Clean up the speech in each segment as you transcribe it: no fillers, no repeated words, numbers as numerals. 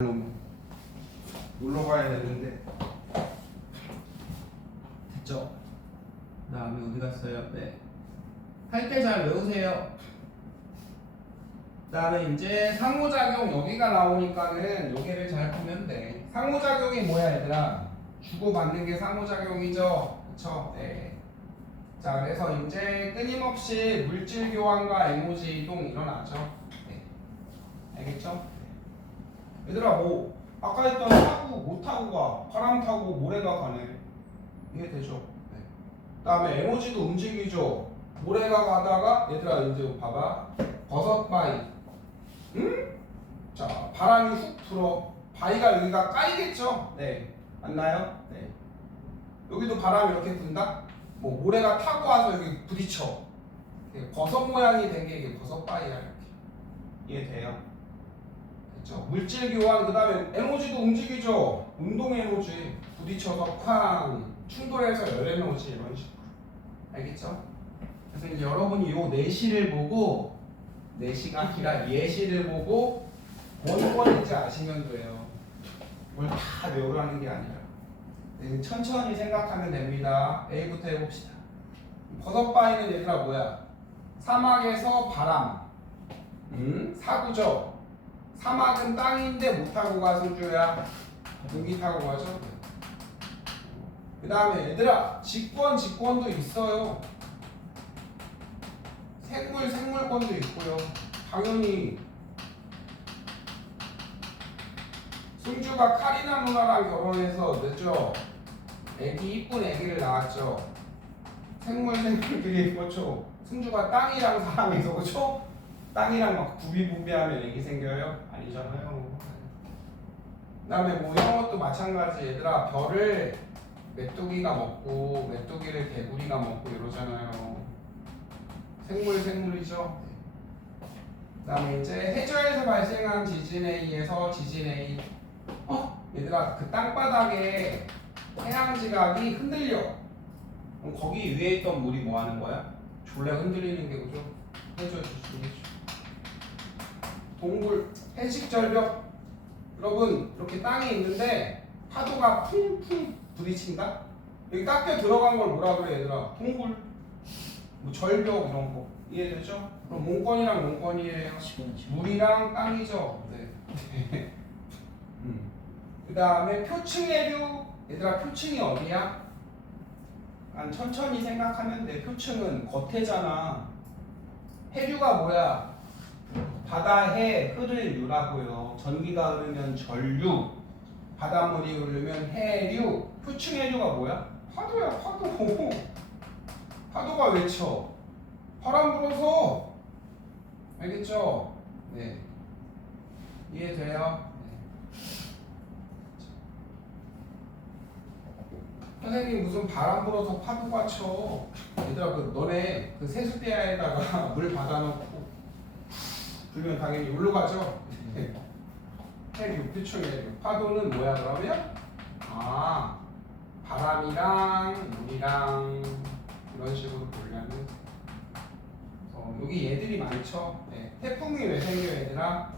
놀러 가야 되는데 됐죠? 그 다음에 어디 갔어요? 네. 할 때 잘 외우세요. 그 다음에 이제 상호작용 여기가 나오니까는 여기를 잘 보면 돼. 상호작용이 뭐야 얘들아? 주고받는 게 상호작용이죠? 그쵸? 네. 자 그래서 이제 끊임없이 물질 교환과 에너지 이동 일어나죠. 네. 알겠죠? 얘들아 뭐 아까 했던 타고 못 타고 가 바람 타고 모래가 가네. 이해되죠? 네. 그 다음에 에너지도 움직이죠. 모래가 가다가 얘들아 이제 봐봐 버섯 바위 응? 자 바람이 훅 불어 바위가 여기가 까이겠죠? 네 맞나요? 네 여기도 바람이 이렇게 분다? 뭐 모래가 타고 와서 여기 부딪혀 버섯 모양이 된 게 이게 버섯 바위야 이렇게 이해돼요? 그렇죠? 물질 교환 그 다음에 에너지도 움직이죠. 운동 에너지 부딪혀서 쾅 충돌해서 열 에너지 이런 식으로 알겠죠? 그래서 이제 여러분이 요 내시를 보고 내시가 아니라 예시를 보고 뭔 건인지 아시면 돼요. 뭘 다 외우라는 게 아니라 네, 천천히 생각하면 됩니다. A부터 해봅시다. 버섯바위는 얘들아 뭐야? 사막에서 바람 사구죠. 사막은 땅인데 못 타고 가 승주야. 여기 타고 가죠. 그 다음에 얘들아 직권도 있어요. 생물권도 있고요. 당연히 승주가 카리나 누나랑 결혼해서 늦죠. 이쁜 애기를 낳았죠. 생물들이 그렇죠. 승주가 땅이랑 사람에서 그렇죠. 땅이랑 막 구비분비하면 애기 생겨요? 아니잖아요. 그 다음에 뭐 이런 것도 마찬가지. 얘들아 별을 메뚜기가 먹고 메뚜기를 개구리가 먹고 이러잖아요. 생물이죠. 그 다음에 이제 해저에서 발생한 지진에 의해서 지진에 얘들아 그 땅바닥에 태양지각이 흔들려. 그럼 거기 위에 있던 물이 뭐 하는 거야? 졸래 흔들리는 게 그죠? 해저 지진이죠. 동굴, 해식절벽 여러분 이렇게 땅이 있는데 파도가 쿵쿵 부딪힌다? 여기 깎여 들어간 걸 뭐라 그래 얘들아? 동굴, 뭐 절벽 이런 거 이해되죠? 그럼 몽건이랑 몽건이에요. 물이랑 땅이죠. 네. 그 다음에 표층해류 얘들아 표층이 어디야? 한 천천히 생각하면 돼. 표층은 겉에잖아. 해류가 뭐야? 바다에 흐를 유라고요. 전기가 흐르면 전류, 바닷물이 흐르면 해류. 표층 해류가 뭐야? 파도야 파도. 파도가 왜 쳐? 바람 불어서. 알겠죠? 네. 이해돼요? 네. 선생님 무슨 바람 불어서 파도가 쳐? 얘들아 그 너네 그 세숫대야에다가 물 받아놓고 불면 당연히 울러 가죠. 해류, 표층 해류. 파도는 뭐야 그러면? 아 바람이랑 물이랑 이런 식으로 보려면 여기 얘들이 많죠. 네. 태풍이 왜 생겨 얘들아?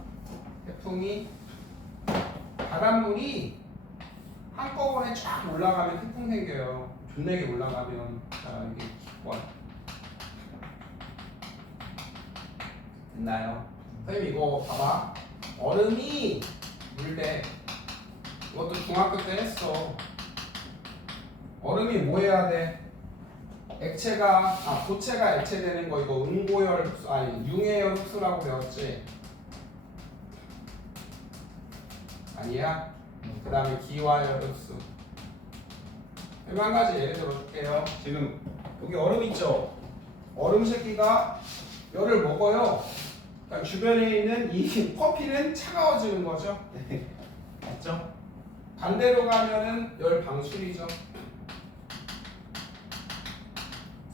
태풍이 바닷물이 한꺼번에 쫙 올라가면 태풍 생겨요. 존나게 올라가면 자 이게 기권 됐나요? 선생님 이거 봐봐. 얼음이 물대 이것도 중학교 때 했어. 얼음이 뭐 해야 돼? 액체가 고체가 액체 되는 거 이거 응고열 흡수 아니 융해열 흡수라고 배웠지? 아니야? 그 다음에 기화열 흡수. 한 가지 예를 들어줄게요. 지금 여기 얼음 있죠? 얼음 새끼가 열을 먹어요. 그러니까 주변에 있는 이 커피는 차가워지는 거죠. 맞죠? 반대로 가면은 열 방출이죠.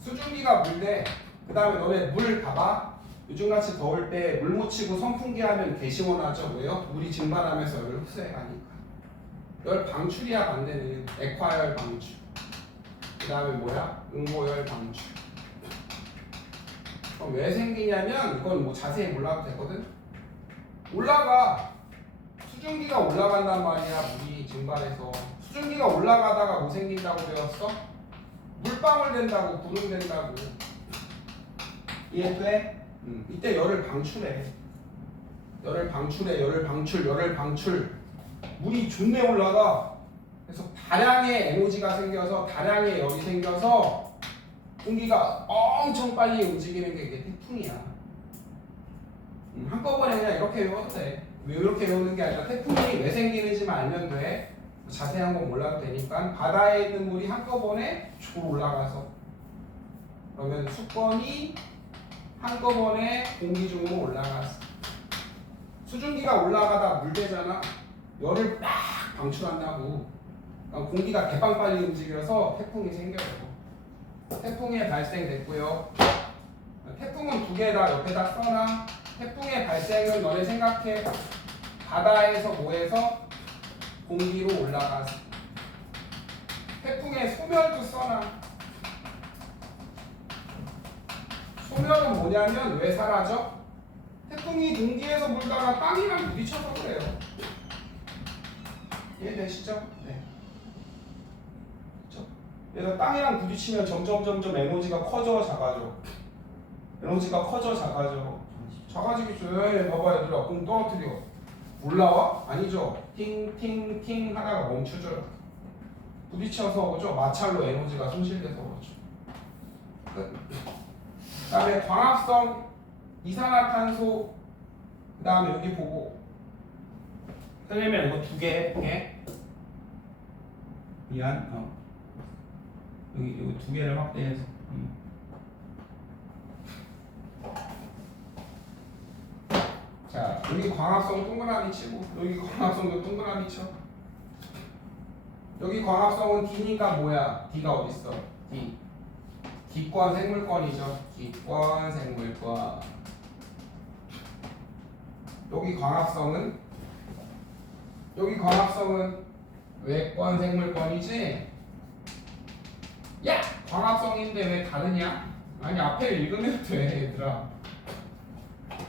수증기가 물대. 그 다음에 너네 물 봐봐. 요즘같이 더울 때 물 묻히고 선풍기 하면 개 시원하죠. 왜요? 물이 증발하면서 열을 흡수해 가니까. 열 방출이야 반대는. 액화열 방출. 그 다음에 뭐야? 응고열 방출. 그럼 왜 생기냐면 이건 뭐 자세히 몰라도 되거든. 올라가 수증기가 올라간단 말이야. 물이 증발해서. 수증기가 올라가다가 뭐 생긴다고 배웠어? 물방울 된다고, 구름 된다고. 이해돼? 이때 열을 방출해. 열을 방출. 물이 존내 올라가. 그래서 다량의 에너지가 생겨서, 다량의 열이 생겨서 공기가 엄청 빨리 움직이는 게 이게 태풍이야. 한꺼번에 그냥 이렇게 외워도 돼. 왜 이렇게 외우는 게 아니라 태풍이 왜 생기는지만 알면 돼. 자세한 건 몰라도 되니까. 바다에 있는 물이 한꺼번에 쭉 올라가서, 그러면 수건이 한꺼번에 공기 중으로 올라갔어. 수증기가 올라가다 물대잖아. 열을 막 방출한다고. 그러니까 공기가 개방 빨리 움직여서 태풍이 생겨요. 태풍이 발생됐고요. 태풍은 두 개다 옆에다 써놔. 태풍의 발생은 너네 생각해. 바다에서 뭐해서 공기로 올라가서. 태풍의 소멸도 써놔. 소멸은 뭐냐면 왜 사라져? 태풍이 공기에서 불다가 땅이랑 부딪혀서 그래요. 이해되시죠? 네. 그렇죠? 그래서 땅이랑 부딪히면 점점 에너지가 커져 작아져. 에너지가 커져 작아져. 작아지겠죠. 봐봐 얘들아. 공 떨어뜨려. 올라와? 아니죠. 팅팅팅 하다가 멈추죠. 부딪혀서 그죠? 마찰로 에너지가 손실돼서 그렇죠. 그 다음에 광합성, 이산화탄소, 그 다음에 여기 보고 선생님이 이거 두 개 해볼게. 미안. 여기 두 개를 확대해서. 자, 여기 광합성 동그라미 치고 여기 광합성도 동그라미 쳐. 여기 광합성은 D니까 뭐야? D가 어딨어? D. D권 생물권이죠. D권 생물권. 여기 광합성은 외권 생물권이지? 야! 광합성인데 왜 다르냐? 아니 앞에 읽으면 돼 얘들아.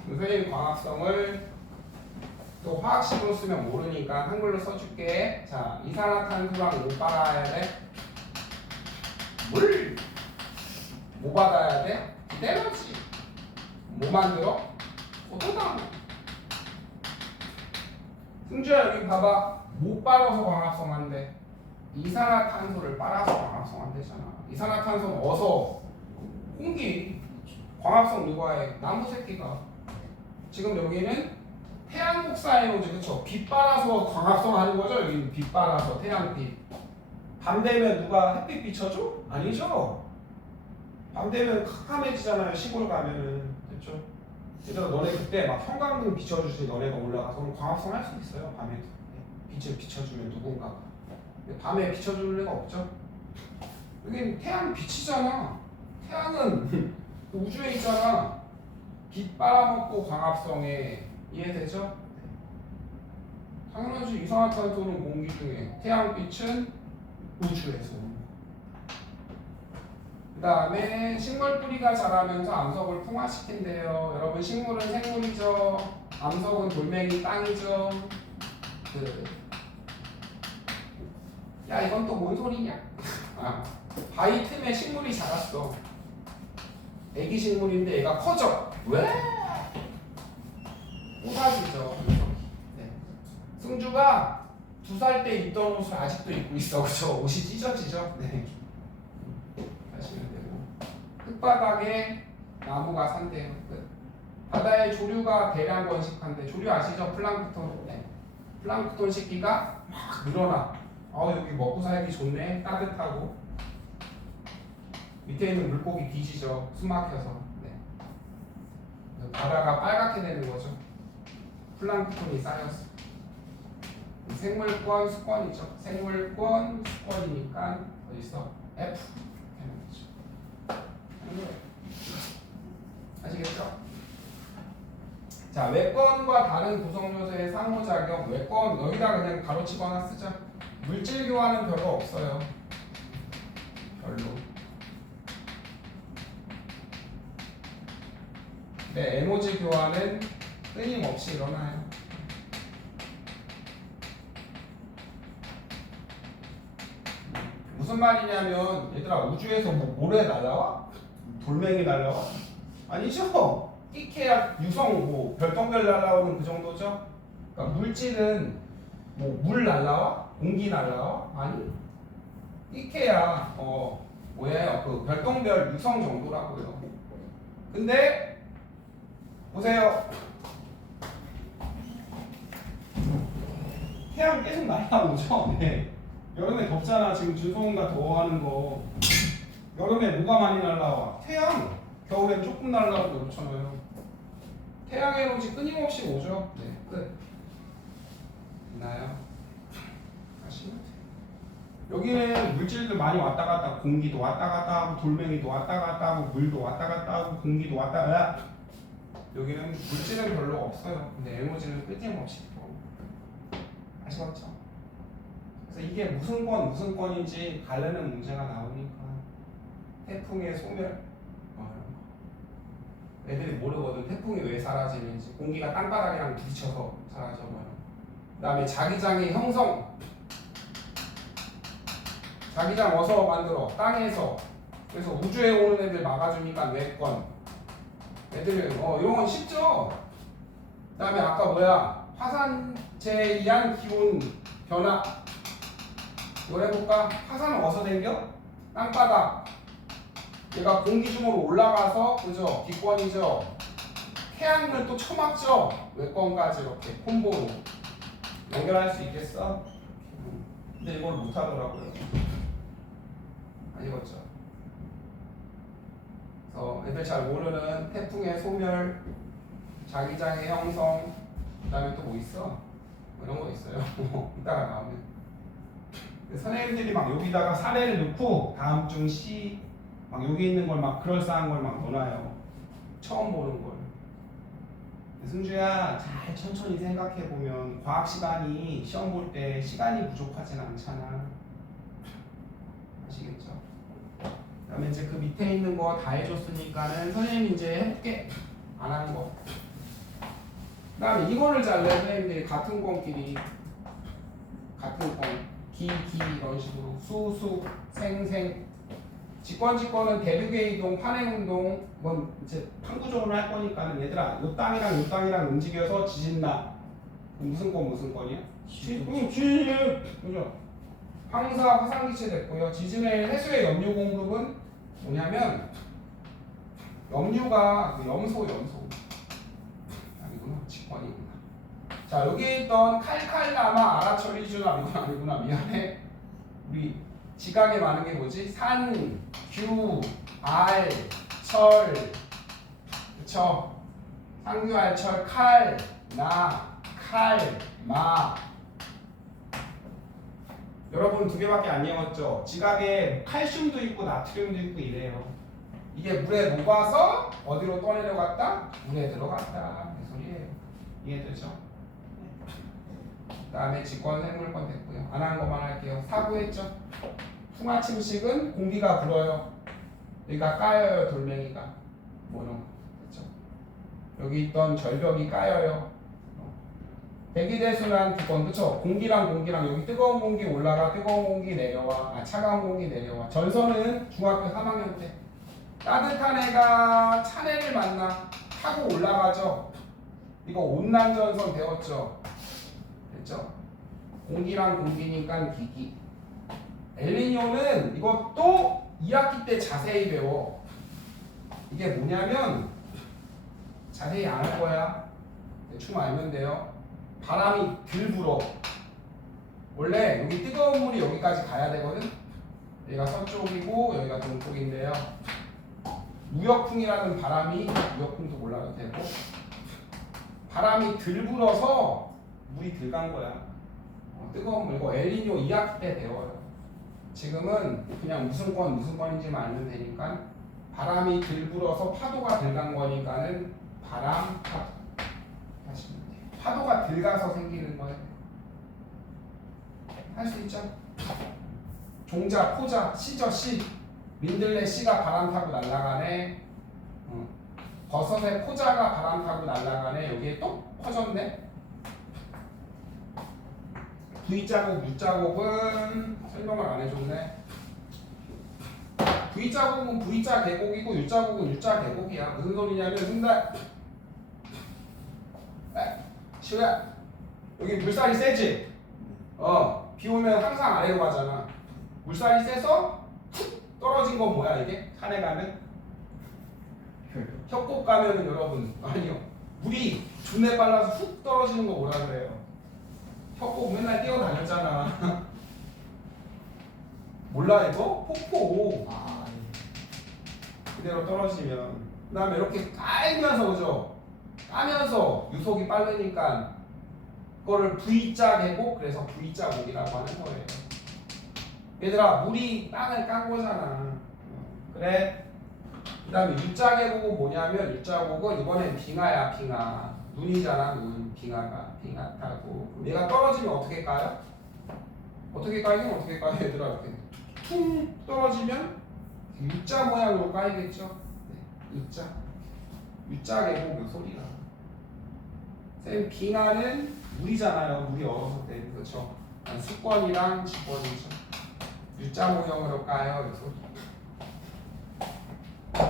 선생님 광합성을 또 화학식으로 쓰면 모르니까 한글로 써줄게. 자, 이산화탄소랑 뭐 빨아야 돼? 물! 뭐 받아야 돼? 에너지. 뭐 만들어? 포도당. 승주야 여기 봐봐. 못 빨아서 광합성한대. 이산화탄소를 빨아서 광합성한대잖아. 이산화탄소는 어서 공기. 광합성 누가 해? 나무 새끼가. 지금 여기는 태양 복사 에너지, 그쵸? 빛 빨아서 광합성 하는 거죠? 여기는 빛 빨아서 태양빛. 밤 되면 누가 햇빛 비춰줘? 아니죠? 밤 되면 캄캄해지잖아요. 시골 가면은. 그쵸? 얘들아 너네 그때 막 형광등 비춰주지 너네가 올라가서 그럼 광합성 할 수 있어요. 밤에도. 빛을 비춰주면 누군가가. 근데 밤에 비춰주는 애가 없죠? 여긴 태양 빛이잖아. 태양은 우주에 있잖아. 빛 빨아먹고 광합성에. 이해되죠? 당연하지. 이산화탄소는 공기 중에, 태양빛은 우주에서. 그 다음에 식물 뿌리가 자라면서 암석을 풍화시킨대요. 여러분 식물은 생물이죠. 암석은 돌멩이 땅이죠. 야 이건 또 뭔 소리냐? 바위 틈에 식물이 자랐어. 애기 식물인데 얘가 커져. 왜? 꼬다지죠. 네. 승주가 2살 때 입던 옷을 아직도 입고 있어. 그죠? 옷이 찢어지죠? 네. 하시면 되고. 흙바닥에 나무가 산대요. 바다에 조류가 대량 번식한대. 조류 아시죠? 플랑크톤. 네. 플랑크톤 식기가 막 늘어나. 여기 먹고 살기 좋네. 따뜻하고. 밑에 있는 물고기 뒤지죠. 숨 막혀서. 네. 바다가 빨갛게 되는 거죠. 플랑크톤이 쌓였어. 생물권 수권이죠. 생물권 수권이니까 어디서 F 아시겠죠? 자, 외권과 다른 구성 요소의 상호작용. 외권 여기다 그냥 가로치거나 쓰자. 물질 교환은 별거 없어요. 별로. 네, 에너지 교환은 끊임없이 일어나요. 무슨 말이냐면 얘들아 우주에서 뭐 모래 날라와? 돌멩이 날라와? 아니죠. 끼케야 유성 뭐 별똥별 날라오는 그 정도죠. 그러니까 물질은 뭐 물 날라와? 공기 날라와? 아니. 끼케야 뭐예요? 그 별똥별 유성 정도라고요. 근데 보세요. 태양 계속 날아오죠? 네. 여름에 덥잖아. 지금 준성이가 더워하는 거. 여름에 뭐가 많이 날아와? 태양. 겨울엔 조금 날아오고 그렇잖아요. 태양 에너지 끊임없이 오죠. 네, 끝. 있나요? 아시면 돼요. 여기는 물질들 많이 왔다 갔다, 공기도 왔다 갔다 하고, 돌멩이도 왔다 갔다 하고, 물도 왔다 갔다 하고, 공기도 왔다 갔다. 여기는 물질은 별로 없어요. 근데 에너지는 끊임없이 들어오고. 아시겠죠? 그래서 이게 무슨 건인지 가르는 문제가 나오니까 태풍의 소멸 애들이 모르거든. 태풍이 왜 사라지는지. 공기가 땅바닥이랑 부딪혀서 사라져요. 그 다음에 자기장의 형성. 자기장 어서 만들어? 땅에서. 그래서 우주에 오는 애들 막아주니까 뇌권. 애들 이런 건 쉽죠? 그 다음에 아까 뭐야? 화산재에 의한 기온 변화. 이걸 해볼까? 화산은 어디서 생겨? 땅바닥. 얘가 공기 중으로 올라가서 그죠? 기권이죠. 태양을 또 처막죠. 외권까지 이렇게 콤보로 연결할 수 있겠어? 근데 이걸 못하더라고요. 아니겠죠. 그래서 애들 잘 모르는 태풍의 소멸, 자기장의 형성, 그다음에 또 뭐 있어? 뭐 이런 거 있어요. 이따가 나오면. 선생님들이 막 여기다가 사례를 넣고 다음 중 시 막 여기 있는 걸 막 그럴싸한 걸 막 넣어놔요. 처음 보는 걸. 승주야, 잘 천천히 생각해 보면 과학 시간이 시험 볼 때 시간이 부족하진 않잖아. 아시겠죠? 그다음에 이제 그 밑에 있는 거 다 해줬으니까는 선생님이 이제 해볼게. 안 하는 거. 그다음에 이거를 잘래. 선생님들이 같은 건끼리 같은 건 기 이런 식으로 수 생 직권은 대륙의 이동, 판행 운동, 뭐 이제 판구적으로 할 거니까는 얘들아, 요 땅이랑 움직여서 지진 나. 무슨 건이야? 그죠? 황사 화산기체 됐고요. 지진의 해수의 염류 공급은 뭐냐면 염류가 그 염소 아니구나, 직권이구나. 자, 여기에 있던 칼칼라마 아라철리주나 이건 아니구나, 미안해. 우리 지각에 많은 게 뭐지? 산, 규, 알, 철, 그쵸? 상규, 알, 철, 칼, 마. 여러분 두 개밖에 안 외웠죠? 지각에 칼슘도 있고 나트륨도 있고 이래요. 이게 물에 녹아서 어디로 떠내려갔다? 물에 들어갔다. 그 소리예요. 이해되죠? 그 다음에 직권, 생물권 됐고요. 안 한 것만 할게요. 사고했죠? 풍화침식은 공기가 불어요. 여기가 까여요. 돌멩이가 뭐는 그렇죠? 여기 있던 절벽이 까여요. 대기대순환 두건 그쵸? 공기랑 여기 뜨거운 공기 올라가, 뜨거운 공기 내려와, 차가운 공기 내려와. 전선은 중학교 3학년 때 따뜻한 애가 찬 애를 만나 타고 올라가죠. 이거 온난전선 배웠죠? 됐죠? 공기랑 공기니까 기기. 엘니뇨는 이것도 2학기 때 자세히 배워. 이게 뭐냐면 자세히 안 할 거야. 대충 알면 돼요. 바람이 들 불어. 원래 여기 뜨거운 물이 여기까지 가야 되거든. 여기가 서쪽이고 여기가 동쪽인데요. 무역풍이라는 바람이, 무역풍도 몰라도 되고, 바람이 들 불어서 물이 들 간 거야. 뜨거운 물. 이거 엘니뇨 2학기 때 배워요. 지금은 그냥 무슨 건인지만 알면 되니까 바람이 들 불어서 파도가 들 간 거니까는 바람 파도 하시면 돼요. 파도가 들 가서 생기는 거예요. 할 수 있죠? 종자, 포자, 시죠, 시. 민들레 씨가 바람 타고 날아가네. 버섯의 포자가 바람 타고 날아가네. 여기에 또 퍼졌네. V자국, U자국은 설명을 안 해줬네. V자국은 V자 계곡이고 U자국은 U자 계곡이야. 무슨 소리냐면 승달 시우야 여기 물살이 세지? 비 오면 항상 아래로 가잖아. 물살이 세서 툭 떨어진 건 뭐야 이게? 산에 가면? 협곡 가면은 여러분 아니요 물이 존내 빨라서 훅 떨어지는 거 뭐라 그래요? 협곡 맨날 뛰어다녔잖아. 몰라 이거? 폭포. 아, 네. 그대로 떨어지면 그 다음에 이렇게 깔면서 그죠? 까면서 유속이 빠르니까 그거를 V자 계곡 그래서 V자 곡이라고 하는 거예요. 얘들아 물이 땅을 깐 거잖아. 그래. 그 다음에 U자 계곡은 뭐냐면 U자 곡은 이번엔 빙하야 빙하. 눈이잖아 눈. 빙하가 빙하 타고 얘가 떨어지면 어떻게 까요? 어떻게 까이긴 어떻게 까요 얘들아 이렇게 퉁 떨어지면 U자 모양으로 까이겠죠? 네, U자 계곡 요 소리가. 쌤 빙하는 물이잖아요. 물이 얼어서 때 그렇죠? 수권이랑 직권이죠. U자 모형으로 까요 요 소리.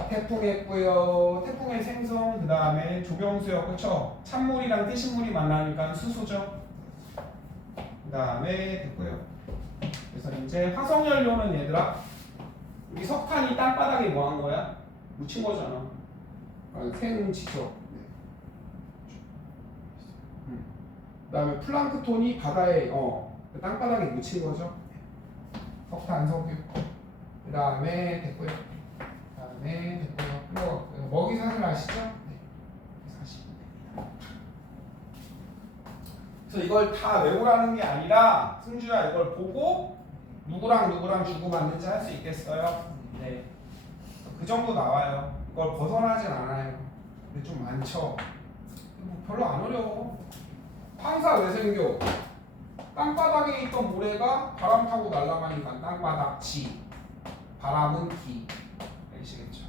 태풍했고요. 태풍의 생성 그 다음에 조경수요 그렇죠? 찬물이랑 뜨신물이 만나니까 수소죠. 그 다음에 됐고요. 그래서 이제 화석연료는 얘들아 우리 석탄이 땅바닥에 뭐 한 거야? 묻힌 거잖아. 생지죠. 그 다음에 플랑크톤이 바다에 땅바닥에 묻힌 거죠. 석탄, 석유. 그 다음에 됐고요. 됐고요. 먹이사슬 아시죠? 네. 아시면 됩니다. 그래서 이걸 다 외우라는 게 아니라 승주야 이걸 보고 누구랑 주고받는지 할 수 있겠어요? 네. 그 정도 나와요. 이걸 벗어나진 않아요. 근데 좀 많죠. 뭐 별로 안 어려워. 황사 왜 생겨? 땅바닥에 있던 모래가 바람 타고 날아가니까 땅바닥 지, 바람은 기. 아시겠죠?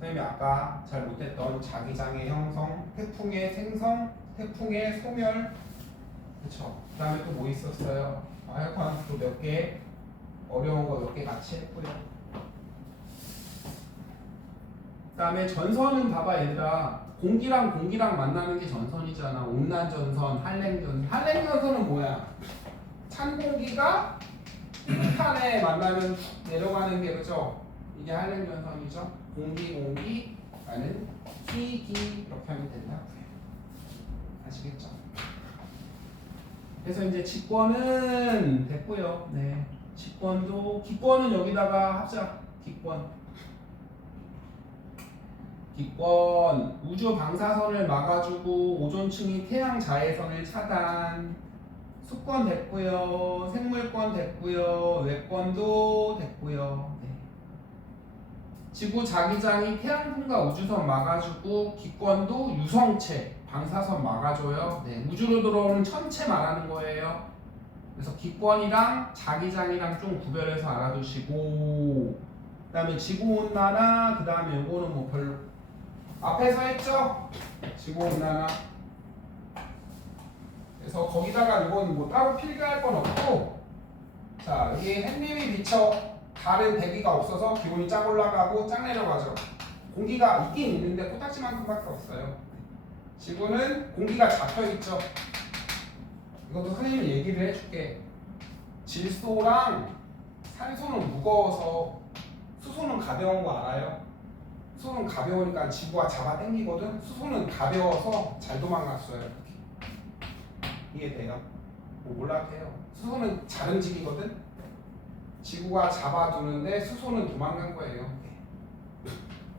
선생님이 아까 잘 못했던 자기장의 형성, 태풍의 생성, 태풍의 소멸, 그쵸? 그 다음에 또 뭐 있었어요? 하여간 또 몇 개 어려운 거 몇 개 같이 했고요. 그 다음에 전선은 봐봐 얘들아. 공기랑 만나는 게 전선이잖아. 온난전선, 한랭전선. 한랭전선은 뭐야? 찬 공기가 흙판에 만나면 내려가는 게 그죠? 이게 한랭전선이죠. 공기 나는 기기 이렇게 하면 된다고요. 아시겠죠? 그래서 이제 직권은 됐고요. 네, 직권도 기권은 여기다가 합자. 기권 우주 방사선을 막아주고 오존층이 태양 자외선을 차단. 수권 됐고요. 생물권 됐고요. 외권도 됐고요. 네. 지구 자기장이 태양풍과 우주선 막아주고 기권도 유성체 방사선 막아줘요. 네. 우주로 들어오는 천체 말하는 거예요. 그래서 기권이랑 자기장이랑 좀 구별해서 알아두시고 그 다음에 지구온난화 그 다음에 요거는 뭐 별로 앞에서 했죠? 지구온난화. 그래서 거기다가 이건 뭐 따로 필기할 건 없고 자 여기 햇님이 비쳐 다른 대기가 없어서 기온이 쫙 올라가고 쫙 내려가죠. 공기가 있긴 있는데 코딱지만큼밖에 없어요. 지구는 공기가 잡혀있죠. 이것도 선생님이 얘기를 해줄게. 질소랑 산소는 무거워서 수소는 가벼운 거 알아요? 수소는 가벼우니까 지구가 잡아 당기거든. 수소는 가벼워서 잘 도망갔어요. 이렇게. 이해돼요? 뭐 몰락해요. 수소는 잘 움직이거든. 지구가 잡아두는데 수소는 도망간 거예요.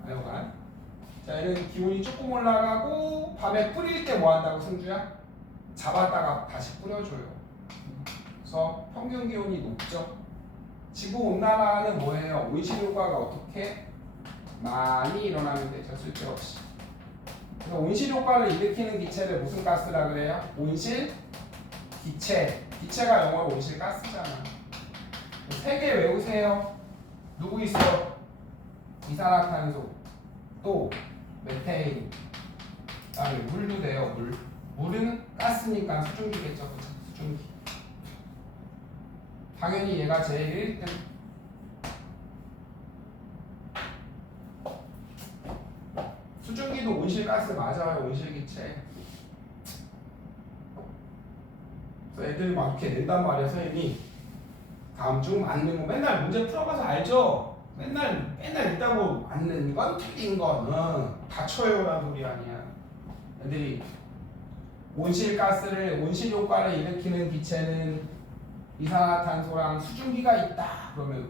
아여간. 자, 얘는 기온이 조금 올라가고 밤에 뿌릴 때 뭐 한다고 승주야? 잡았다가 다시 뿌려줘요. 그래서 평균 기온이 높죠. 지구 온난화는 뭐예요? 온실효과가 어떻게 많이 일어나면 되죠. 쓸데없이. 그래서 온실효과를 일으키는 기체를 무슨 가스라 그래요? 온실 기체. 기체가 영어로 온실가스잖아. 세 개 외우세요. 누구 있어? 이산화탄소, 또 메테인, 그다음에 물도 돼요. 물은 가스니까 수증기겠죠. 그쵸? 수증기. 당연히 얘가 제일 1등. 온실가스 맞아요. 온실기체. 그래서 애들이 막 이렇게 낸단 말이야. 선생님이 다음 주 맞는 거 맨날 문제 풀어가서 알죠? 맨날 있다고 맞는 건 틀린 건 다쳐요라는 소리 아니야. 애들이 온실효과를 일으키는 기체는 이산화탄소랑 수증기가 있다. 그러면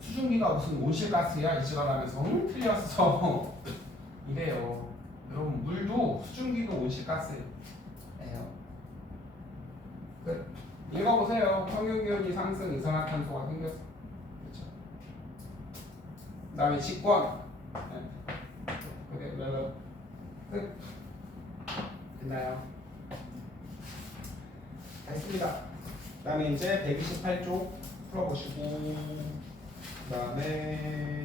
수증기가 무슨 온실가스야? 이지랄하면서 틀렸어. 이래요. 여러분 물도 수증기도 온실가스예요. 끝. 읽어보세요. 평균기온이 상승, 이산화탄소가 생겼어. 그렇죠. 그다음에 직권. 끝. 됐나요? 됐습니다. 그다음에 이제 128쪽 풀어보시고, 그다음에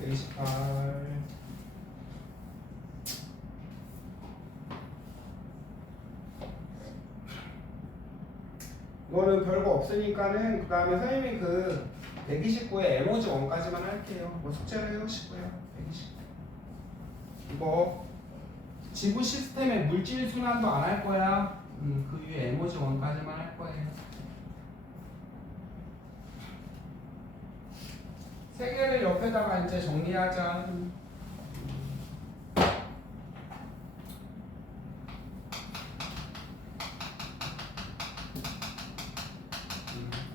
128. 이거는 별거 없으니까는 그 다음에 선생님이 그 129에 에너지 1까지만 할게요. 뭐 숙제를 해오시고요. 129. 이거 지구 시스템의 물질 순환도 안 할 거야. 그 위에 에너지 1까지만 할 거예요. 세 개를 옆에다가 이제 정리하자.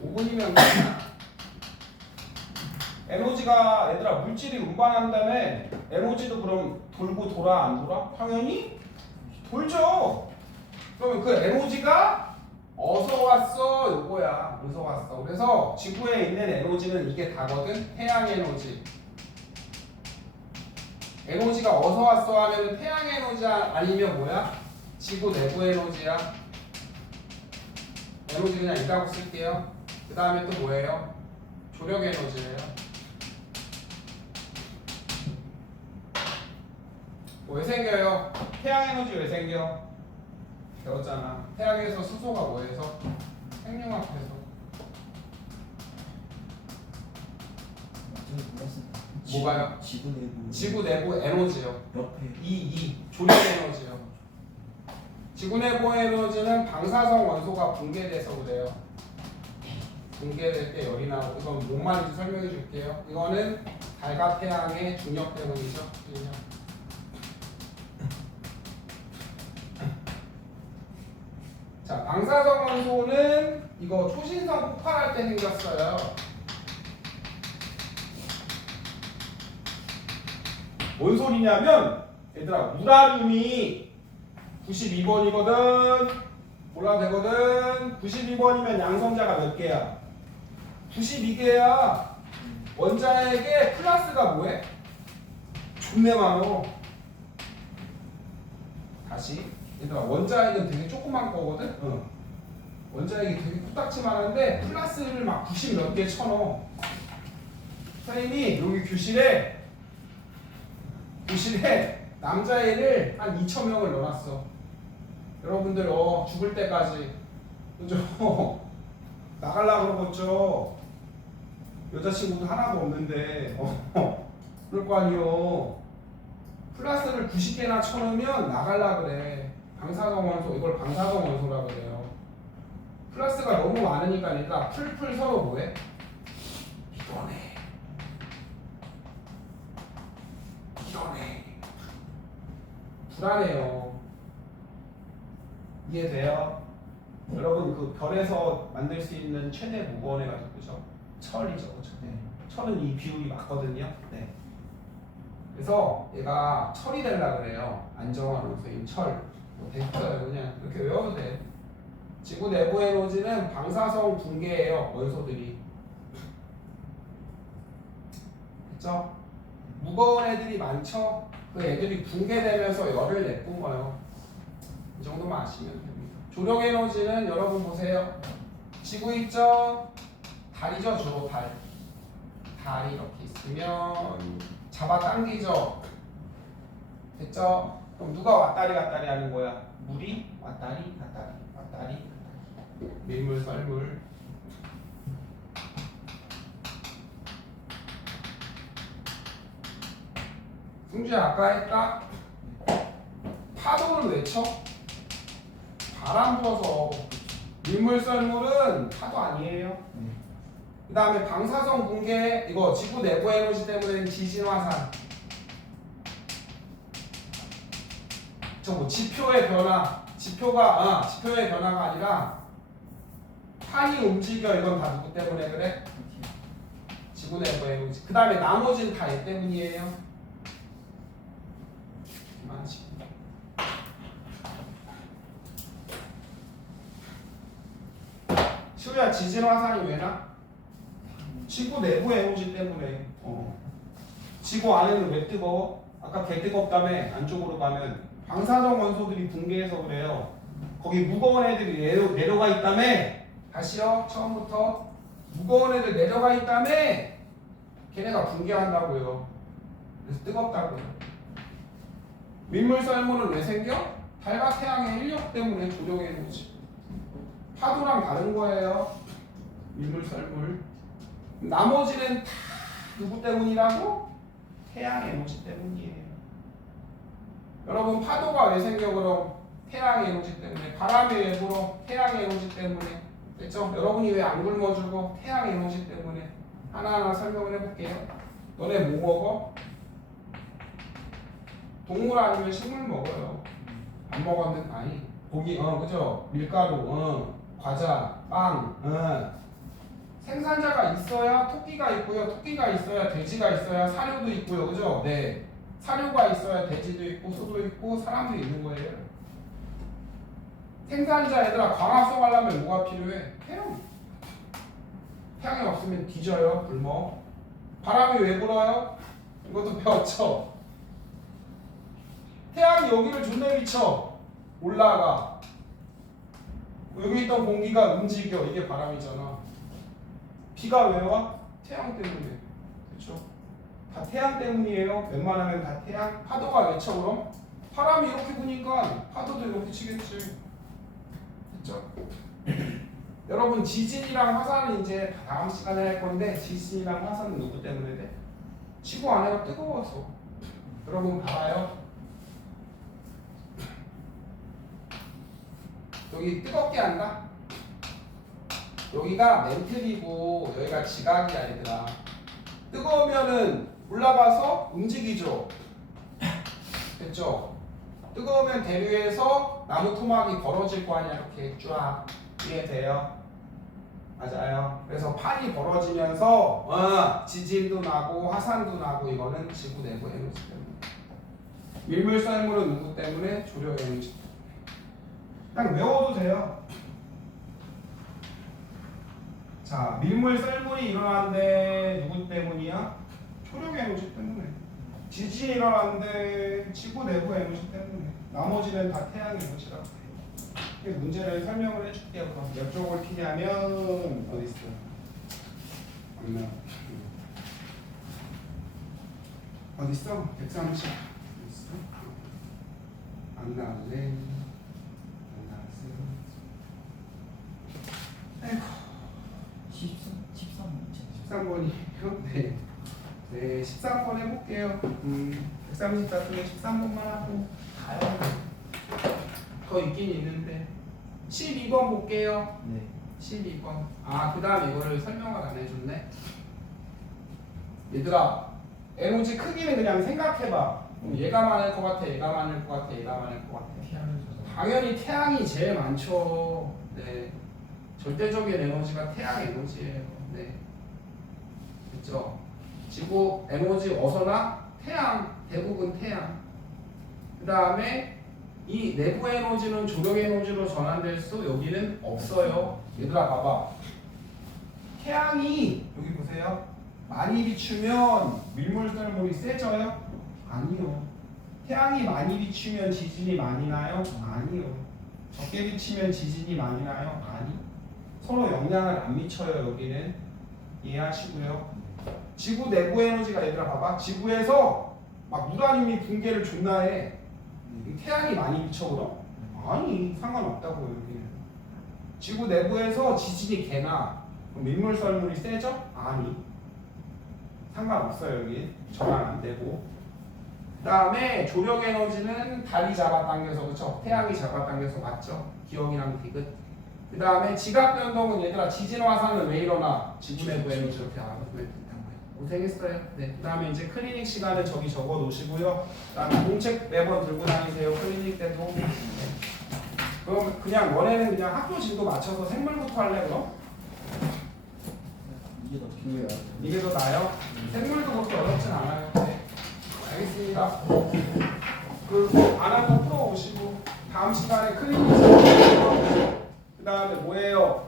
5분이면 에너지가 얘들아 물질이 운반한다음에 에너지도 그럼 돌고 돌아 안 돌아? 당연히 돌죠. 그러면 그 에너지가 어디서 왔어? 요거야. 어디서 왔어? 그래서 지구에 있는 에너지는 이게 다거든. 태양 에너지. 에너지가 어디서 왔어 하면 태양 에너지 아니면 뭐야? 지구 내부 에너지야. 에너지 그냥 있다고 쓸게요. 그 다음에 또 뭐예요? 조력 에너지예요. 왜 생겨요? 태양 에너지 왜 생겨? 배웠잖아. 태양에서 수소가 뭐해서? 핵융합해서. 뭐가요? 지구 내부 에너지요. 옆에 조력 에너지요. 지구 내부 에너지는 방사성 원소가 붕괴돼서 그래요. 붕괴될 때 열이 나고, 이건 뭔 말인지 설명해 줄게요. 이거는 달과 태양의 중력 때문이죠. 자, 방사성 원소는 이거 초신성 폭발할 때 생겼어요. 뭔 소리냐면 얘들아 우라늄이 92번이거든. 몰라도 되거든. 92번이면 양성자가 몇 개야? 92개야. 원자에게 플러스가 뭐해? 존내 많어. 다시 얘들아 원자액은 되게 조그만 거거든. 원자액이 되게 코딱지만한데 플러스를 막 90 몇 개 쳐넣어. 선생님이 여기 교실에 남자애를 한 2,000명을 넣어놨어. 여러분들 죽을 때까지 그죠? 나가려고 그러겠죠. 여자친구도 하나도 없는데 그럴 거 아니요. 플러스를 90개나 쳐놓으면 나가려고 그래. 방사성 원소, 이걸 방사성 원소라고 그래요. 플러스가 너무 많으니까 얘가 풀풀 서로 뭐해? 밀어내. 불안해요. 이해돼요? 여러분 그 별에서 만들 수 있는 최대 무거운 애가 누구죠? 철이죠. 그렇죠? 철은 이 비율이 맞거든요. 네. 그래서 얘가 철이 되려고 그래요. 안정화 원소인 철. 뭐 됐어요. 그냥 이렇게 외워도 돼. 지구 내부 에너지는 방사성 붕괴예요. 원소들이. 그쵸? 무거운 애들이 많죠? 그 애들이 붕괴되면서 열을 내뿜어요. 이 정도만 아시면 됩니다. 조력 에너지는 여러분 보세요. 지구 있죠? 달이죠, 주로 달. 달이 이렇게 있으면 잡아당기죠. 됐죠? 그럼 누가 왔다리 갔다리 하는 거야? 물이 왔다리 갔다리, 왔다리 갔다리. 밀물, 썰물. 승주야 아까 했다? 파도를 왜 쳐? 바람 불어서. 밀물썰물은 파도 아니에요. 네. 그 다음에 방사성 붕괴, 이거 지구 내부 에너지 때문에 지진 화산. 저 뭐 지표의 변화, 지표의 변화가 아니라 판이 움직여. 이건 다 누구 때문에 그래? 지구 내부 에너지. 그 다음에 나머지는 다 얘 때문이에요. 많지. 시우야, 지진 화산이 왜 나? 지구 내부 에너지 때문에. 지구 안에는 왜 뜨거워? 아까 개 뜨겁다며. 안쪽으로 가면 방사성 원소들이 붕괴해서 그래요. 거기 무거운 애들이 내려가 있다며. 다시요, 처음부터. 무거운 애들 내려가 있다며. 걔네가 붕괴한다고요. 그래서 뜨겁다고요. 밀물썰물은 왜 생겨? 달과 태양의 인력 때문에 조력 에너지. 파도랑 다른 거예요. 밀물썰물. 나머지는 다 누구 때문이라고? 태양 에너지 때문이에요. 여러분, 파도가 왜 생겨 그럼? 태양 에너지 때문에. 바람이 왜 불어? 태양 에너지 때문에. 됐죠? 여러분이 왜 안 굶어주고? 태양 에너지 때문에. 하나하나 설명을 해볼게요. 너네 뭐 먹어? 동물 아니면 식물 먹어요. 안 먹었는 아니. 고기, 그죠? 밀가루, 과자, 빵, 생산자가 있어야 토끼가 있고요. 토끼가 있어야 돼지가 있어야 사료도 있고요. 그죠? 네. 사료가 있어야 돼지도 있고 소도 있고 사람도 있는 거예요. 생산자 얘들아, 광합성 하려면 뭐가 필요해? 태양. 태양이 없으면 뒤져요. 굶어. 바람이 왜 불어요? 이것도 배웠죠? 태양이 여기를 존나 비쳐. 올라가. 여기 있던 공기가 움직여. 이게 바람이잖아. 비가 왜 와? 태양 때문에. 그렇죠? 다 태양 때문이에요. 웬만하면 다 태양. 파도가 왜 쳐 그럼? 바람이 이렇게 부니까 파도도 이렇게 치겠지. 됐죠? 여러분, 지진이랑 화산은 이제 다음 시간에 할 건데, 지진이랑 화산은 누구 때문에 돼? 지구 안에가 뜨거워서. 여러분 봐봐요. 여기 뜨겁게 한다? 여기가 멘틀이고 여기가 지각이야 얘들아. 뜨거우면은 올라가서 움직이죠. 됐죠? 뜨거우면 대류에서 나무 토막이 벌어질 거 아니야. 이렇게 쫙 이해돼요? 맞아요. 그래서 판이 벌어지면서 지진도 나고 화산도 나고. 이거는 지구 내부 에너지 때문에. 밀물썰물은 누구 때문에? 조력 에너지 때문에. 그냥 외워도 돼요. 자, 밀물썰물이 일어나는데 누구 때문이야? 조력 에너지 때문에. 지진이 일어나는데 지구 내부 에너지 때문에. 나머지는 다 태양 에너지라고 해요. 문제를 설명을 해줄게요. 그럼 몇 쪽을 피냐면 어디 있어요? 어디 있어? 130. 어디 있어? 안 나올래? 아이고. 13번이에요? 네. 네, 13번 해볼게요. 134쪽에 13번만 하고 가요. 더 있긴 있는데. 12번 볼게요. 네. 12번. 그 다음 이거를 설명을 안 해줬네. 얘들아, 에너지 크기는 그냥 생각해봐. 얘가 많을 것 같아, 얘가 많을 것 같아, 얘가 많을 것 같아. 당연히 태양이 제일 많죠. 네. 절대적인 에너지가 태양 에너지예요. 네. 그렇죠? 지구 에너지 어서나 태양, 대부분 태양. 그 다음에 이 내부 에너지는 조력 에너지로 전환될 수 여기는 없어요. 얘들아 봐봐. 태양이 여기 보세요. 많이 비추면 밀물썰물이 세져요? 아니요. 태양이 많이 비추면 지진이 많이 나요? 아니요. 적게 비치면 지진이 많이 나요? 아니. 서로 영향을 안 미쳐요. 여기는. 이해하시고요. 지구 내부 에너지가 얘들아 봐봐. 지구에서 막 무라늄이 붕괴를 존나 해. 태양이 많이 비쳐 그럼? 아니, 상관없다고요. 여기는. 지구 내부에서 지진이 개나 밀물썰물이 세져? 아니, 상관없어요. 여기 전환 안 되고. 그다음에 조력 에너지는 달이 잡아당겨서 그렇죠? 태양이 잡아당겨서 맞죠? 기억이랑 디귿. 그다음에 지각 변동은 얘들아 지진 화산은 왜 일어나? 지구 내부 에너지 이렇게 안 하고 고생했어요. 네. 그다음에 이제 클리닉 시간을 저기 적어 놓으시고요. 그다음에 공책 매번 들고 다니세요. 클리닉 때도. 네. 그럼 그냥 너네는 그냥 학교 진도 맞춰서 생물부터 할래 그럼? 이게 더 필요해요. 이게 더 나아요? 생물도 그렇게 어렵진 않아요. 네. 알겠습니다. 안 하고 풀어오시고 다음 시간에 클리닉 그 다음에 뭐예요?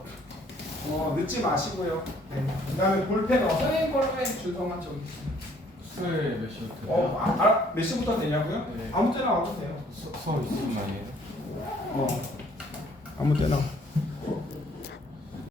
늦지 마시고요. 네. 그 다음에 볼펜 선생님 걸로 해. 준성아 저기. 수요일 몇 시부터? 몇 시부터 되냐고요? 네. 아무 때나 와도 돼요. 수업 있으면 아니에요? 아무 때나.